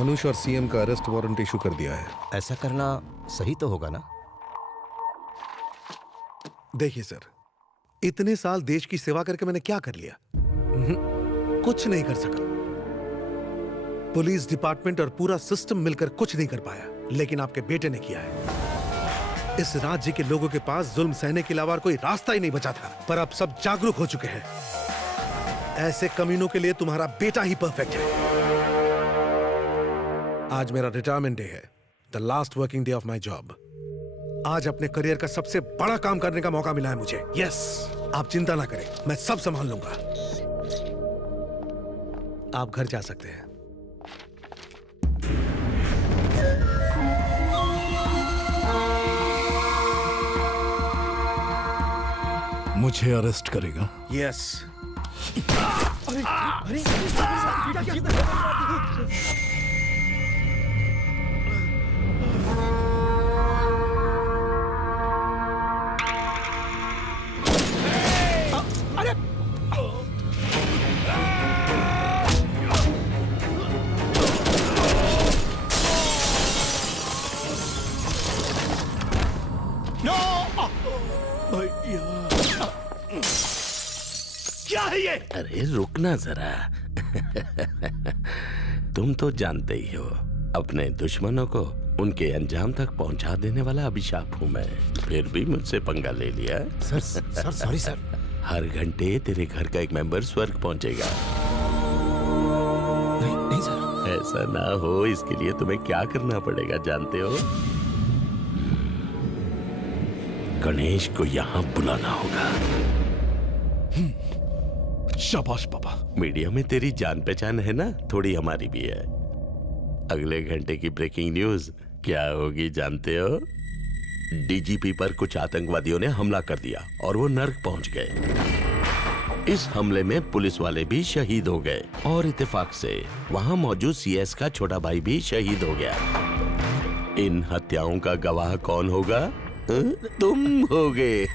धनुष और सीएम का arrest warrant issue कर दिया है। ऐसा करना सही तो होगा ना? देखिए सर, इतने साल देश की सेवा करके मैंने क्या कर लिया? कुछ नहीं कर सका। पुलिस डिपार्टमेंट और पूरा सिस्टम मिलकर कुछ नहीं कर पाया, लेकिन आपके बेटे ने किया है। इस राज्य के लोगों के पास जुल्म सहने के अलावा कोई रास्ता ही नहीं बचा था, पर अब सब जागरूक हो चुके हैं। ऐसे कमीनों के लिए तुम्हारा बेटा ही परफेक्ट है। आज मेरा रिटायरमेंट डे है, the last working day of my job. आज अपने करियर का सबसे बड़ा काम करने का मौका मिला है मुझे। यस, आप चिंता ना करें, मैं सब संभाल लूंगा। आप घर जा सकते हैं। मुझे अरेस्ट करेगा? यस। क्या है ये? अरे रुकना जरा। तुम तो जानते ही हो, अपने दुश्मनों को उनके अंजाम तक पहुंचा देने वाला अभिशाप हूं मैं। फिर भी मुझसे पंगा ले लिया। Sir sorry sir. हर घंटे तेरे घर का एक मेंबर स्वर्ग पहुंचेगा। नहीं सर। ऐसा ना हो, इसके लिए तुम्हें क्या करना पड़ेगा जानते हो? गणेश को यहाँ बुलाना होगा। शाबाश पापा। मीडिया में तेरी जान पहचान है ना, थोड़ी हमारी भी है। अगले घंटे की ब्रेकिंग न्यूज क्या होगी जानते हो? डीजीपी पर कुछ आतंकवादियों ने हमला कर दिया और वो नर्क पहुंच गए। इस हमले में पुलिस वाले भी शहीद हो गए और इत्तेफाक से वहां मौजूद सीएस का छोटा भाई भी शहीद हो गया। इन हत्याओं का गवाह कौन होगा? तुम होगे।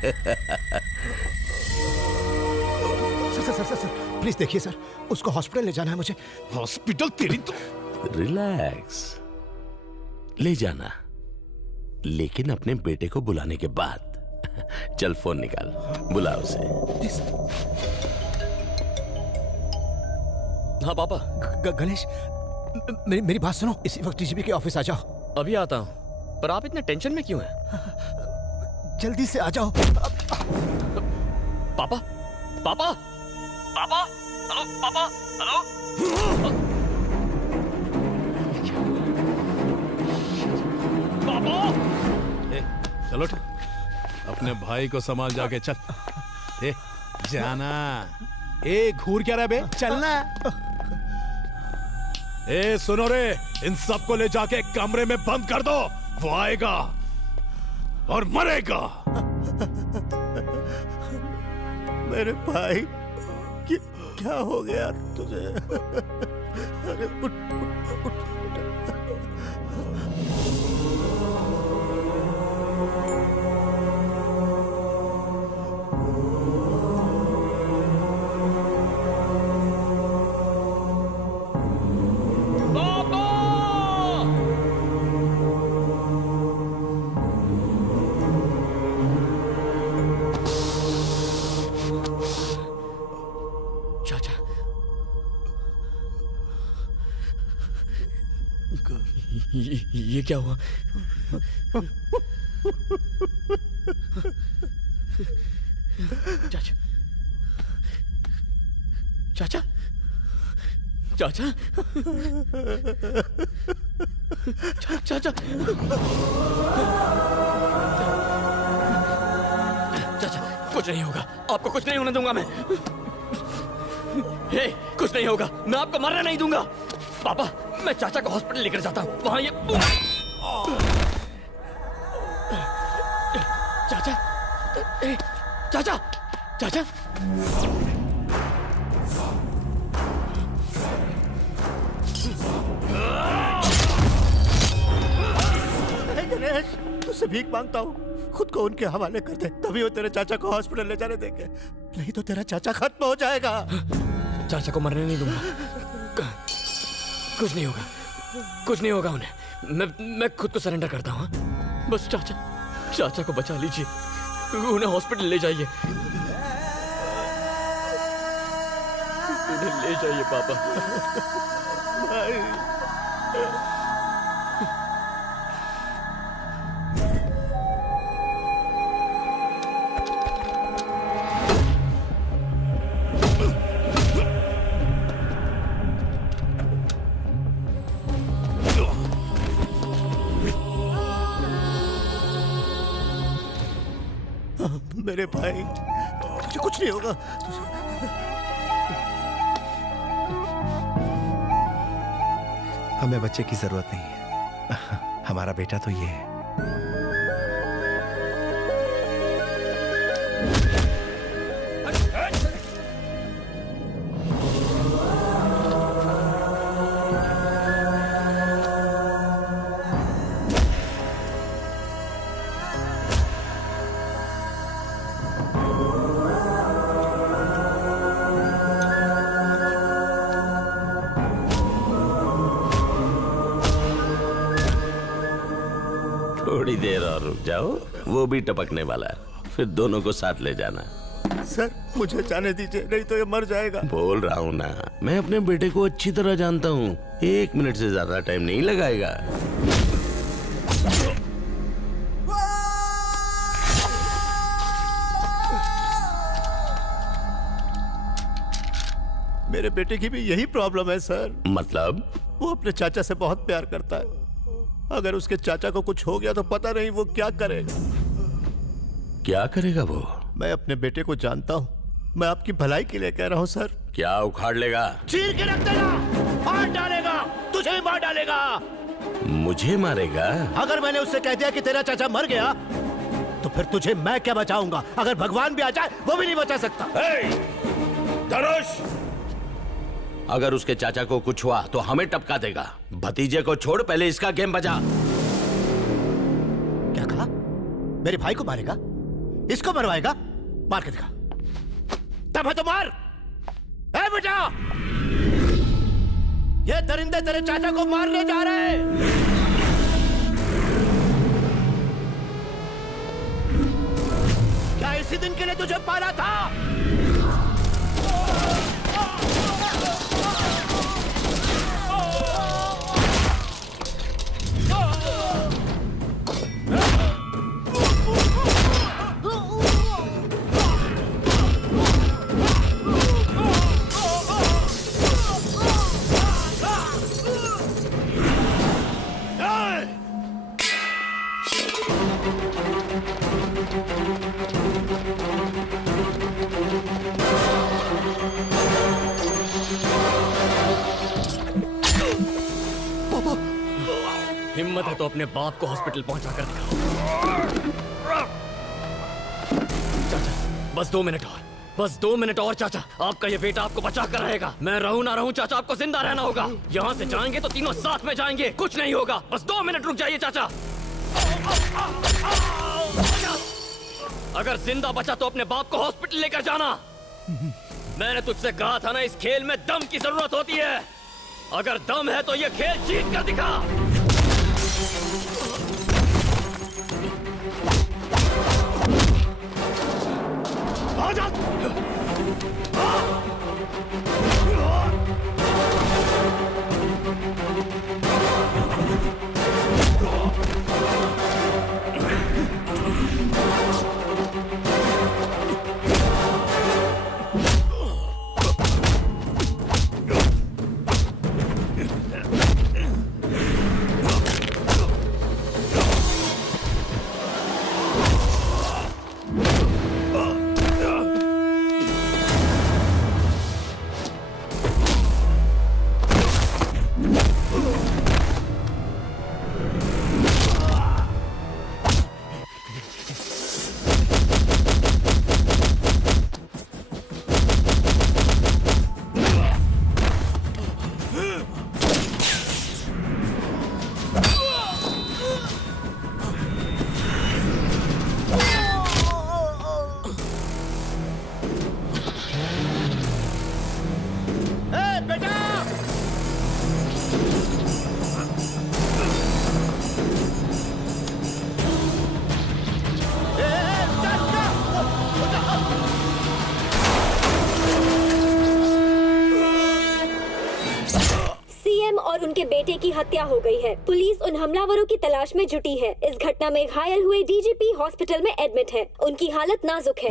सर प्लीज देखिए सर, उसको हॉस्पिटल ले जाना है मुझे। हॉस्पिटल? तेरी तो। रिलैक्स, ले जाना, लेकिन अपने बेटे को बुलाने के बाद। चल फोन निकाल, बुला उसे। हाँ पापा। गणेश, मेरी बात सुनो, इसी वक्त डीजीपी के ऑफिस आ जाओ। अभी आता हूँ, पर आप इतने टेंशन में क्यों हैं? जल्दी से आ जाओ। पापा, पापा, पापा, हेलो पापा, हेलो। पापा। चलो उठ। अपने भाई को संभाल जाके चल। जाना। घूर क्या रहा बे? चलना। सुनो रे, इन सबको ले जाके कमरे में बंद कर दो। वो आएगा और मरेगा। मेरे भाई, क्या हो गया तुझे? अरे उठ, उठ, उठ। ये क्या हुआ? चाचा, चाचा, चाचा, चाचा, चाचा, कुछ नहीं होगा, आपको कुछ नहीं होने दूंगा मैं। हे, कुछ नहीं होगा, मैं आपको मरने नहीं दूंगा। पापा, मैं चाचा को हॉस्पिटल लेकर जाता हूँ, वहां ये। चाचा, चाचा, चाचा। गणेश, तुझसे भीख मांगता हूँ, खुद को उनके हवाले कर दे, तभी वो तेरे चाचा को हॉस्पिटल ले जाने देंगे, नहीं तो तेरा चाचा खत्म हो जाएगा। चाचा को मरने नहीं दूंगा, कुछ नहीं होगा। कुछ नहीं होगा उन्हें। मैं खुद को सरेंडर करता हूँ। बस चाचा को बचा लीजिए, उन्हें हॉस्पिटल ले जाइए, उन्हें ले जाइए पापा। मेरे भाई, तुझे कुछ नहीं होगा। हमें बच्चे की जरूरत नहीं है, हमारा बेटा तो ये है। थोड़ी देर और रुक जाओ, वो भी टपकने वाला है, फिर दोनों को साथ ले जाना। सर मुझे जाने दीजिए, नहीं तो ये मर जाएगा। बोल रहा हूँ ना, मैं अपने बेटे को अच्छी तरह जानता हूँ, 1 मिनट से ज्यादा टाइम नहीं लगाएगा। मेरे बेटे की भी यही प्रॉब्लम है सर। मतलब? वो अपने चाचा से बहुत प्यार करता है। अगर उसके चाचा को कुछ हो गया तो पता नहीं वो क्या करेगा। क्या करेगा वो? मैं अपने बेटे को जानता हूँ, मैं आपकी भलाई के लिए कह रहा हूँ सर। क्या उखाड़ लेगा? चीर के रख देगा, मार डालेगा, तुझे भी मार डालेगा। मुझे मारेगा? अगर मैंने उससे कह दिया कि तेरा चाचा मर गया तो फिर तुझे मैं क्या बचाऊंगा? अगर भगवान भी आ जाए वो भी नहीं बचा सकता। धनुष, अगर उसके चाचा को कुछ हुआ तो हमें टपका देगा। भतीजे को छोड़, पहले इसका गेम बजा। क्या कहा? मेरे भाई को मारेगा? इसको मरवाएगा? मार के दिखा। तब है तो मार। ए बेटा, ये दरिंदे तेरे चाचा को मारने जा रहे हैं। क्या इसी दिन के लिए तुझे पाला था? हिम्मत है तो अपने बाप को हॉस्पिटल पहुंचा कर दिखा। चाचा बस 2 मिनट और, बस 2 मिनट और चाचा, आपका ये बेटा आपको बचा कर रहेगा। मैं रहूं ना रहूं चाचा, आपको जिंदा रहना होगा। यहाँ से जाएंगे तो तीनों साथ में जाएंगे, कुछ नहीं होगा। बस 2 मिनट रुक जाइए चाचा। अगर जिंदा बचा तो अपने बाप को हॉस्पिटल लेकर जाना। मैंने तुझसे कहा था ना, इस खेल में दम की जरूरत होती है। अगर दम है तो ये खेल जीत कर दिखा। आजा! सीएम और उनके बेटे की हत्या हो गई है। पुलिस उन हमलावरों की तलाश में जुटी है। इस घटना में घायल हुए डीजीपी हॉस्पिटल में एडमिट है। उनकी हालत नाजुक है।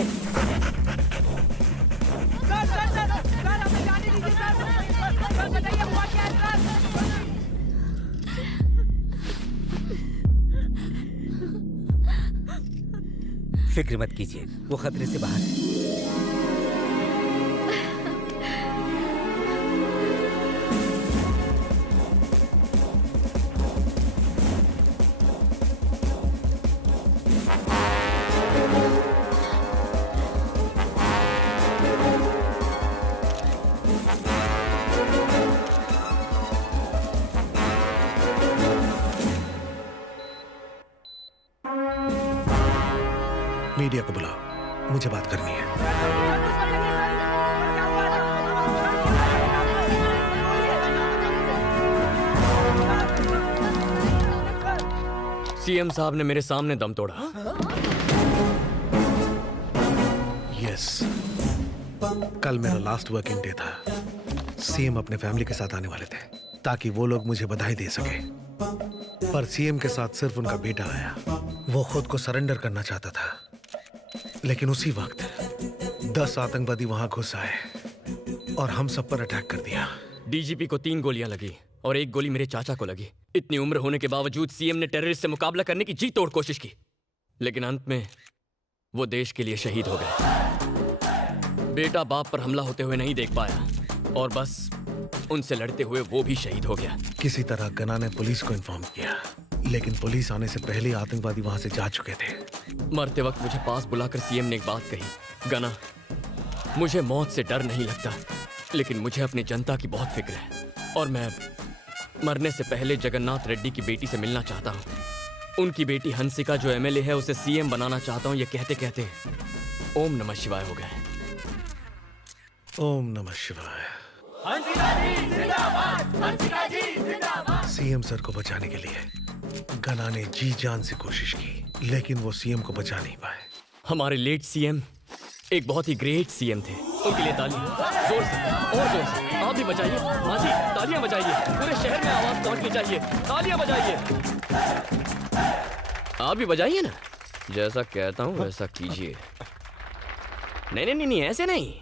फिक्र मत कीजिए, वो खतरे से बाहर है। मीडिया को बुलाओ, मुझे बात करनी है। सीएम साहब ने मेरे सामने दम तोड़ा। यस, कल मेरा लास्ट वर्किंग डे था। सीएम अपने फैमिली के साथ आने वाले थे ताकि वो लोग मुझे बधाई दे सके, पर सीएम के साथ सिर्फ उनका बेटा आया। वो खुद को सरेंडर करना चाहता था, लेकिन उसी वक्त 10 आतंकवादी वहां घुस आए और हम सब पर अटैक कर दिया। डीजीपी को 3 गोलियां लगी और 1 गोली मेरे चाचा को लगी। इतनी उम्र होने के बावजूद सीएम ने टेररिस्ट से मुकाबला करने की जी तोड़ कोशिश की, लेकिन अंत में वो देश के लिए शहीद हो गए। बेटा बाप पर हमला होते हुए नहीं देख पाया और बस उनसे लड़ते हुए वो भी शहीद हो गया। किसी तरह गना ने पुलिस को इन्फॉर्म किया, लेकिन पुलिस आने से पहले आतंकवादी वहां से जा चुके थे। मरते वक्त मुझे पास बुलाकर सीएम ने एक बात कही, गना, मुझे मौत से डर नहीं लगता, लेकिन मुझे अपनी जनता की बहुत फिक्र है और मैं मरने से पहले जगन्नाथ रेड्डी की बेटी से मिलना चाहता हूँ। उनकी बेटी हंसिका जो एमएलए है उसे सीएम बनाना चाहता हूँ। ये कहते कहते ओम नमः शिवाय हो गए। ओम नमः शिवाय। सीएम सर को बचाने के लिए गना ने जी जान से कोशिश की, लेकिन वो सीएम को बचा नहीं पाए। हमारे लेट सीएम एक बहुत ही ग्रेट सीएम थे। उनके लिए तालियां, जोर से और जोर से। आप भी बजाइए, हाँ जी, तालियां बजाइए। पूरे शहर में आवाज पहुंचनी चाहिए। तालियां बजाइए। आप भी बजाइए ना, जैसा कहता हूं वैसा कीजिए। नहीं नहीं नहीं, ऐसे नहीं।